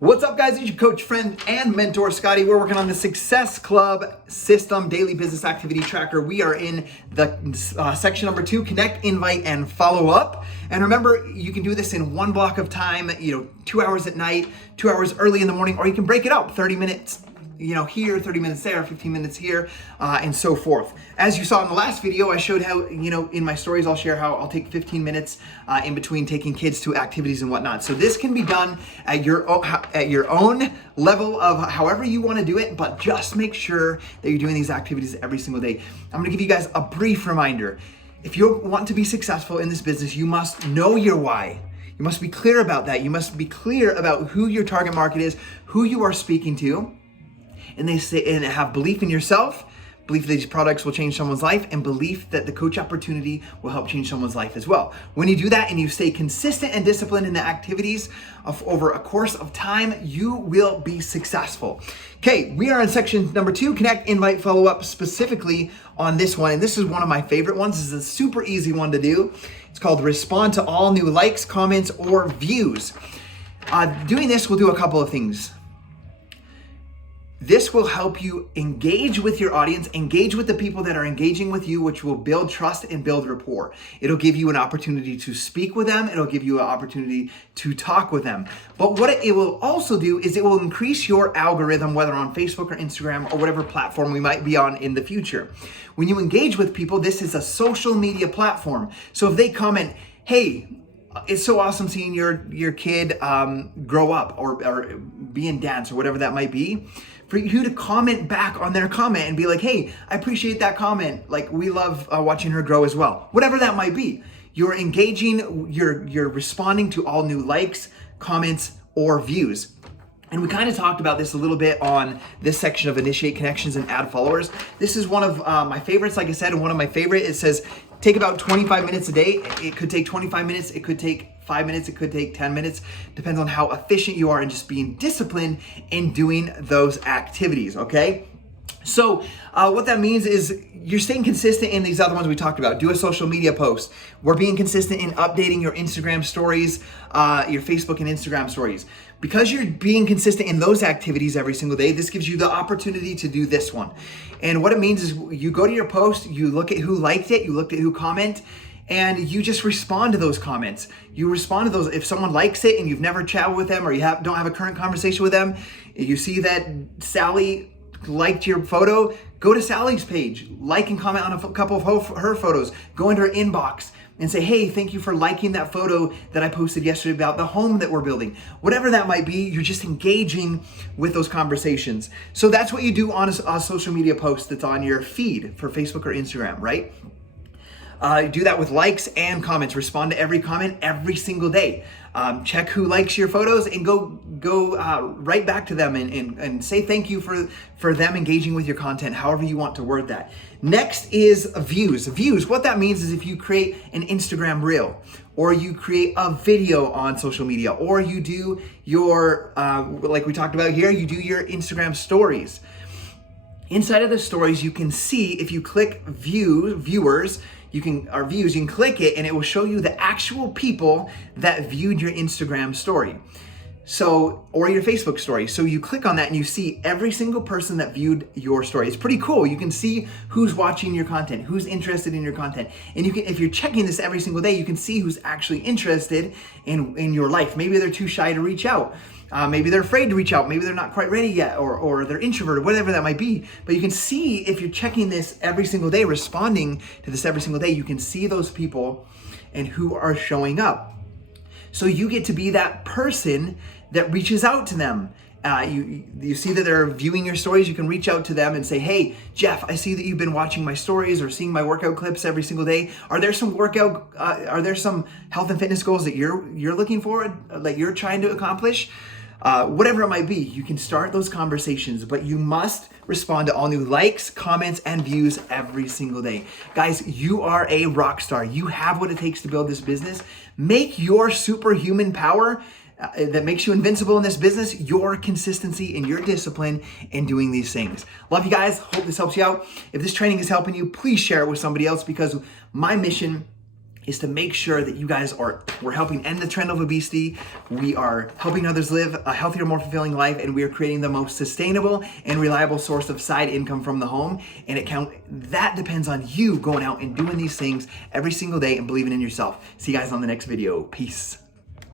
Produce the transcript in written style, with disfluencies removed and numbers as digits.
What's up, guys? It's your coach, friend, and mentor, Scotty. We're working on the Success Club System Daily Business Activity Tracker. We are in the section number 2, connect, invite, and follow up. And remember, you can do this in one block of time, 2 hours at night, 2 hours early in the morning, or you can break it up, 30 minutes here, 30 minutes there, 15 minutes here, and so forth. As you saw in the last video, I showed how, in my stories, I'll share how I'll take 15 minutes in between taking kids to activities and whatnot. So this can be done at your own level of however you want to do it, but just make sure that you're doing these activities every single day. I'm going to give you guys a brief reminder. If you want to be successful in this business, you must know your why. You must be clear about that. You must be clear about who your target market is, who you are speaking to, and have belief in yourself, belief that these products will change someone's life, and belief that the coach opportunity will help change someone's life as well. When you do that and you stay consistent and disciplined in the activities over a course of time, you will be successful. Okay, we are in section number 2, connect, invite, follow up, specifically on this one. And this is one of my favorite ones. This is a super easy one to do. It's called respond to all new likes, comments, or views. Doing this will do a couple of things. This will help you engage with your audience, engage with the people that are engaging with you, which will build trust and build rapport. It'll give you an opportunity to speak with them. It'll give you an opportunity to talk with them. But what it will also do is it will increase your algorithm, whether on Facebook or Instagram or whatever platform we might be on in the future. When you engage with people, this is a social media platform. So if they comment, hey, it's so awesome seeing your kid grow up or be in dance or whatever that might be, for you to comment back on their comment and be like, hey, I appreciate that comment. Like, we love watching her grow as well. Whatever that might be. You're engaging, you're responding to all new likes, comments, or views. And we kind of talked about this a little bit on this section of initiate connections and add followers. This is one of my favorites, like I said, and one of my favorite. It says take about 25 minutes a day. It could take 25 minutes. It could take 5 minutes. It could take 10 minutes. Depends on how efficient you are in just being disciplined in doing those activities, okay? So what that means is you're staying consistent in these other ones we talked about. Do a social media post. We're being consistent in updating your Instagram stories, your Facebook and Instagram stories. Because you're being consistent in those activities every single day, this gives you the opportunity to do this one. And what it means is you go to your post, you look at who liked it, you look at who commented, and you just respond to those comments. You respond to those. If someone likes it and you've never chatted with them or you don't have a current conversation with them, you see that Sally liked your photo, go to Sally's page, like and comment on a couple of her photos, go into her inbox and say, hey, thank you for liking that photo that I posted yesterday about the home that we're building. Whatever that might be, you're just engaging with those conversations. So that's what you do on a social media post that's on your feed for Facebook or Instagram, right? Do that with likes and comments. Respond to every comment every single day. Check who likes your photos and go right back to them and say thank you for them engaging with your content, however you want to word that. Next is views. Views, what that means is if you create an Instagram reel, or you create a video on social media, or you do your, like we talked about here, you do your Instagram stories. Inside of the stories, you can see if you click viewers, you can click it and it will show you the actual people that viewed your Instagram story. So, or your Facebook story. So you click on that and you see every single person that viewed your story. It's pretty cool. You can see who's watching your content, who's interested in your content. And you can, if you're checking this every single day, you can see who's actually interested in your life. Maybe they're too shy to reach out. Maybe they're afraid to reach out. Maybe they're not quite ready yet, or they're introverted, whatever that might be. But you can see if you're checking this every single day, responding to this every single day, you can see those people and who are showing up. So you get to be that person that reaches out to them. You see that they're viewing your stories, you can reach out to them and say, hey, Jeff, I see that you've been watching my stories or seeing my workout clips every single day. Are there some health and fitness goals that you're looking for, that you're trying to accomplish? Whatever it might be, you can start those conversations, but you must respond to all new likes, comments, and views every single day. Guys, you are a rock star. You have what it takes to build this business. Make your superhuman power that makes you invincible in this business your consistency and your discipline in doing these things. Love you guys. Hope this helps you out. If this training is helping you, please share it with somebody else, because my mission is to make sure that you guys we're helping end the trend of obesity. We are helping others live a healthier, more fulfilling life, and we are creating the most sustainable and reliable source of side income from the home. And that depends on you going out and doing these things every single day and believing in yourself. See you guys on the next video. Peace.